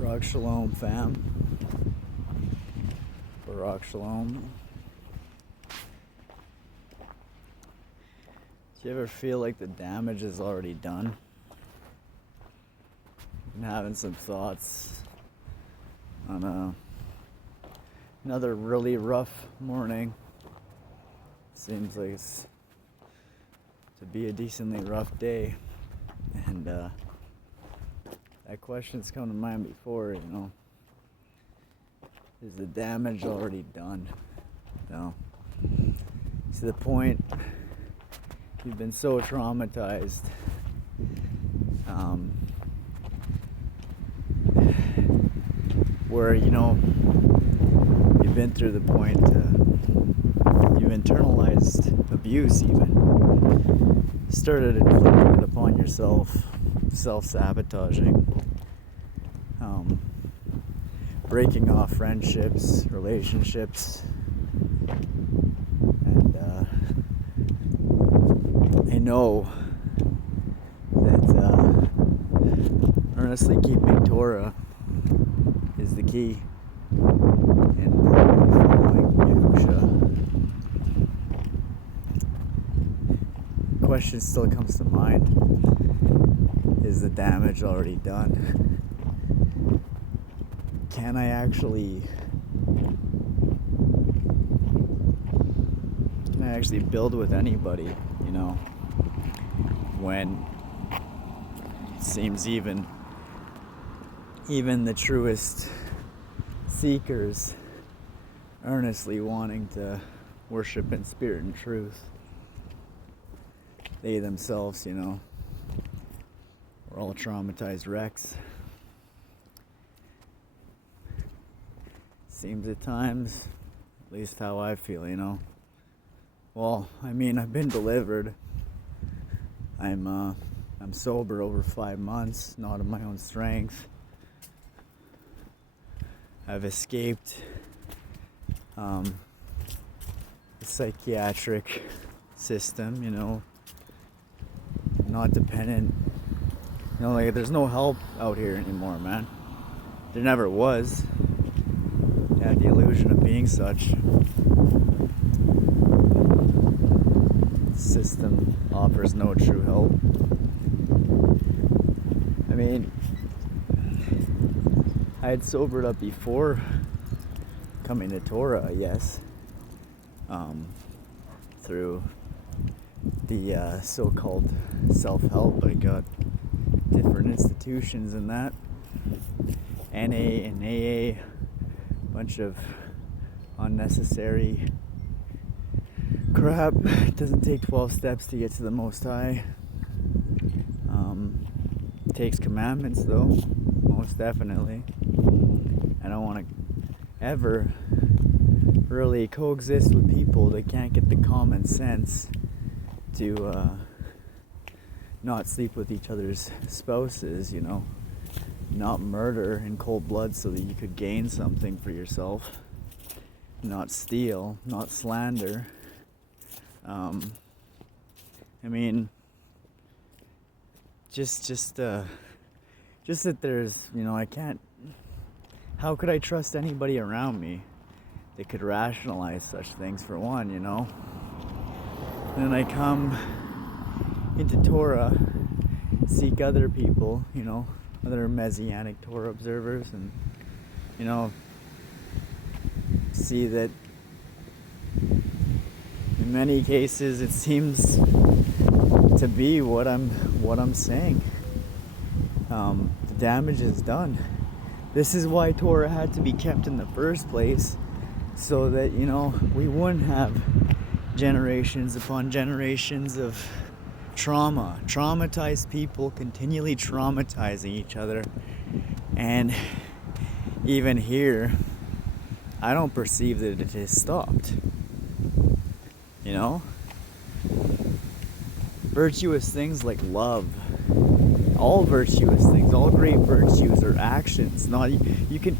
Barak Shalom, fam. Barak Shalom. Do you ever feel like the damage is already done? Been having some thoughts on another really rough morning. Seems like it's to be a decently rough day, and that question's come to mind before. Is the damage already done? No. To the point you've been so traumatized, where you've been through the point you've internalized abuse, even started inflicting it upon yourself, self-sabotaging, breaking off friendships, relationships, and I know that earnestly keeping Torah is the key, and following Yahusha. The question still comes to mind: is the damage already done? Can I actually build with anybody, when it seems even the truest seekers earnestly wanting to worship in spirit and truth, they themselves, we're all traumatized wrecks. Seems at times, at least how I feel, Well, I've been delivered. I'm sober over 5 months, not of my own strength. I've escaped the psychiatric system, not dependent. There's no help out here anymore, man. There never was. I had the illusion of being such. The system offers no true help. I had sobered up before coming to Torah, yes, through the so-called self-help. I got different institutions in that, NA and AA, bunch of unnecessary crap. It doesn't take 12 steps to get to the Most High. It takes commandments, though, most definitely. I don't want to ever really coexist with people that can't get the common sense to not sleep with each other's spouses, not murder in cold blood so that you could gain something for yourself, not steal, not slander. Just that there's, I can't, how could I trust anybody around me that could rationalize such things, for one, And then I come into Torah, seek other people, other Messianic Torah observers, and, see that in many cases it seems to be what I'm saying. The damage is done. This is why Torah had to be kept in the first place, so that, we wouldn't have generations upon generations of traumatized people continually traumatizing each other. And even here, I don't perceive that it has stopped. Virtuous things like love, all virtuous things, all great virtues are actions. Not you can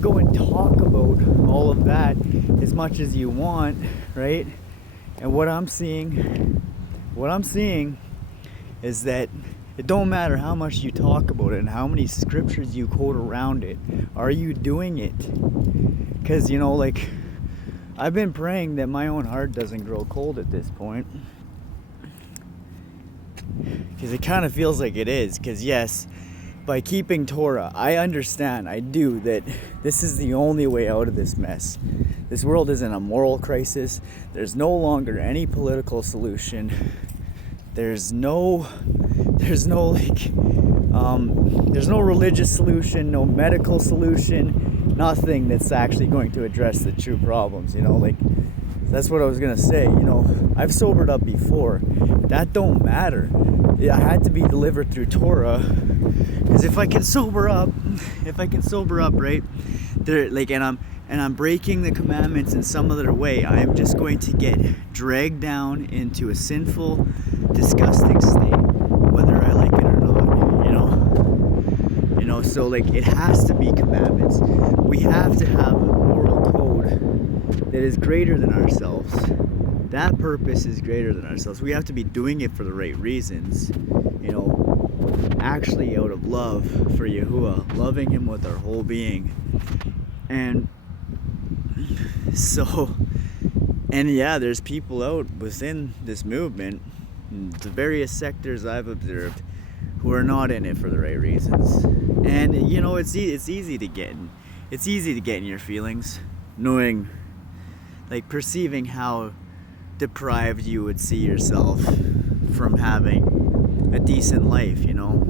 go and talk about all of that as much as you want, right? And what I'm seeing is that It don't matter how much you talk about it and how many scriptures you quote around it. Are you doing it? Because, you know, like, I've been praying that my own heart doesn't grow cold at this point. Because it kind of feels like it is. Because, yes, by keeping Torah, I understand, I do, that this is the only way out of this mess. This world is in a moral crisis. There's no longer any political solution. There's no religious solution, no medical solution, nothing that's actually going to address the true problems, you know, like, that's what I was gonna say, you know, I've sobered up before, that don't matter, I had to be delivered through Torah, because if I can sober up, right, there, like, and I'm breaking the commandments in some other way, I am just going to get dragged down into a sinful, disgusting state, whether I like it or not, you know, so, like, it has to be commandments. We have to have a moral code that is greater than ourselves. That purpose is greater than ourselves. We have to be doing it for the right reasons, you know, actually out of love for Yahuah, loving him with our whole being. And so, and yeah, there's people out within this movement, the various sectors I've observed, who are not in it for the right reasons. And, you know, it's easy to get in your feelings, knowing, like, perceiving how deprived you would see yourself from having a decent life, you know.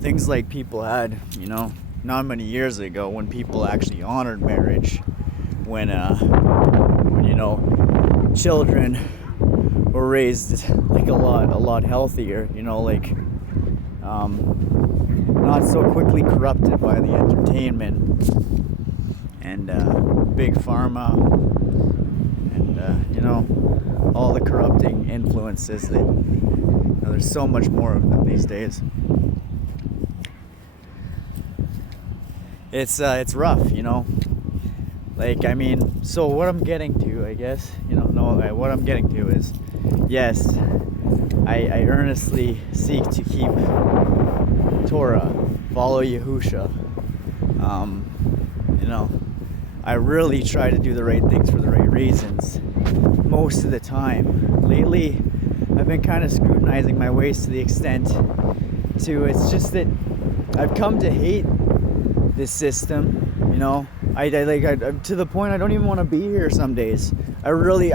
Things like people had, you know, not many years ago, when people actually honored marriage, when you know, children were raised like a lot healthier, you know, like, not so quickly corrupted by the entertainment and big pharma and you know, all the corrupting influences that, you know, there's so much more of them these days. It's rough, you know. Like, I mean, so what I'm getting to, I guess, you know, what I'm getting to is, yes, I earnestly seek to keep Torah, follow Yahusha. You know, I really try to do the right things for the right reasons most of the time. Lately, I've been kind of scrutinizing my ways to the extent to, it's just that I've come to hate this system, you know. I to the point I don't even want to be here some days. I really,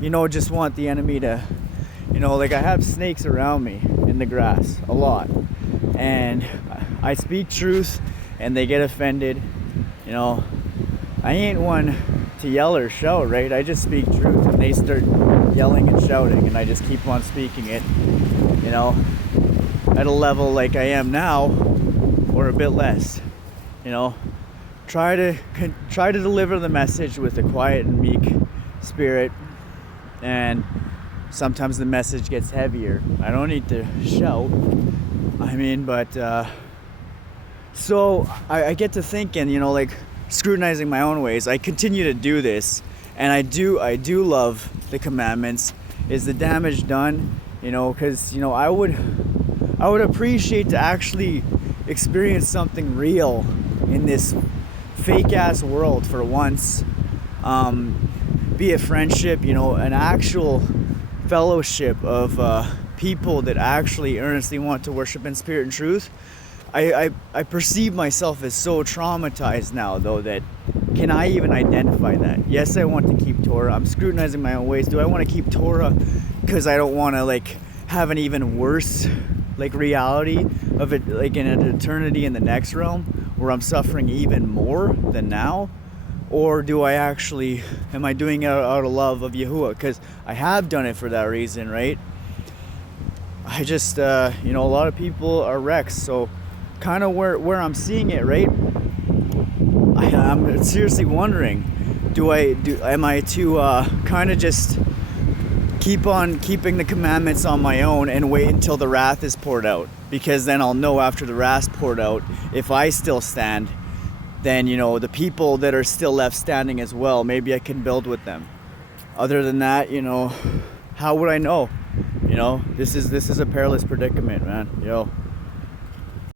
you know, just want the enemy to, you know, like, I have snakes around me in the grass a lot, and I speak truth and they get offended, you know. I ain't one to yell or shout, right? I just speak truth and they start yelling and shouting, and I just keep on speaking it, you know, at a level like I am now, or a bit less, you know. Try to deliver the message with a quiet and meek spirit, and sometimes the message gets heavier. I don't need to shout, I mean, but so I get to thinking, you know, like, scrutinizing my own ways. I continue to do this, and I do love the commandments. Is the damage done? You know, because, you know, I would appreciate to actually experience something real in this fake ass world for once. Be it friendship, you know, an actual fellowship of people that actually earnestly want to worship in spirit and truth. I perceive myself as so traumatized now, though, that can I even identify that? Yes, I want to keep Torah. I'm scrutinizing my own ways. Do I want to keep Torah because I don't want to, like, have an even worse, like, reality of it, like, in an eternity in the next realm where I'm suffering even more than now? Or do I actually, am I doing it out of love of Yahuah? Because I have done it for that reason, right? I just, you know, a lot of people are wrecks, so kind of where I'm seeing it, right? I'm seriously wondering, am I to kind of just keep on keeping the commandments on my own and wait until the wrath is poured out? Because then I'll know after the wrath poured out, if I still stand, then, you know, the people that are still left standing as well, maybe I can build with them. Other than that, you know, how would I know? You know, this is a perilous predicament, man. Yo.